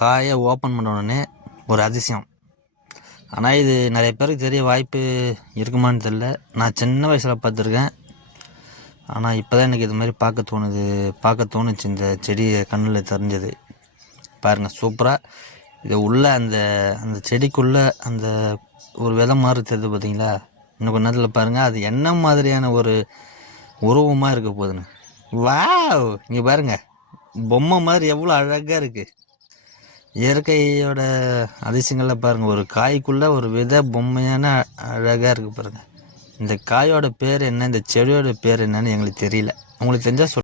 காயை ஓப்பன் பண்ண உடனே ஒரு அதிசயம். ஆனால் இது நிறைய பேருக்கு தெரிய வாய்ப்பு இருக்குமான்னு தெரில. நான் சின்ன வயசில் பார்த்துருக்கேன். ஆனால் இப்போ தான் எனக்கு இது மாதிரி பார்க்க தோணுச்சு. இந்த செடியை கண்ணில் தெரிஞ்சது பாருங்கள், சூப்பராக. இது உள்ள அந்த அந்த செடிக்குள்ளே அந்த ஒரு விதை மாதிரி தெரியுது பார்த்தீங்களா? இன்னும் கொஞ்ச நேரத்தில் பாருங்கள், அது என்ன மாதிரியான ஒரு உருவமாக இருக்க போகுதுன்னு. வாவ், இங்கே பாருங்கள், பொம்மை மாதிரி எவ்வளோ அழகாக இருக்குது. இயற்கையோட அதிசயங்களில் பாருங்கள், ஒரு காய்க்குள்ளே ஒரு விதை பொம்மையான அழகாக இருக்குது பாருங்கள். இந்த காயோட பேர் என்ன, இந்த செடியோட பேர் என்னன்னு எங்களுக்கு தெரியல. உங்களுக்கு தெரிஞ்சால்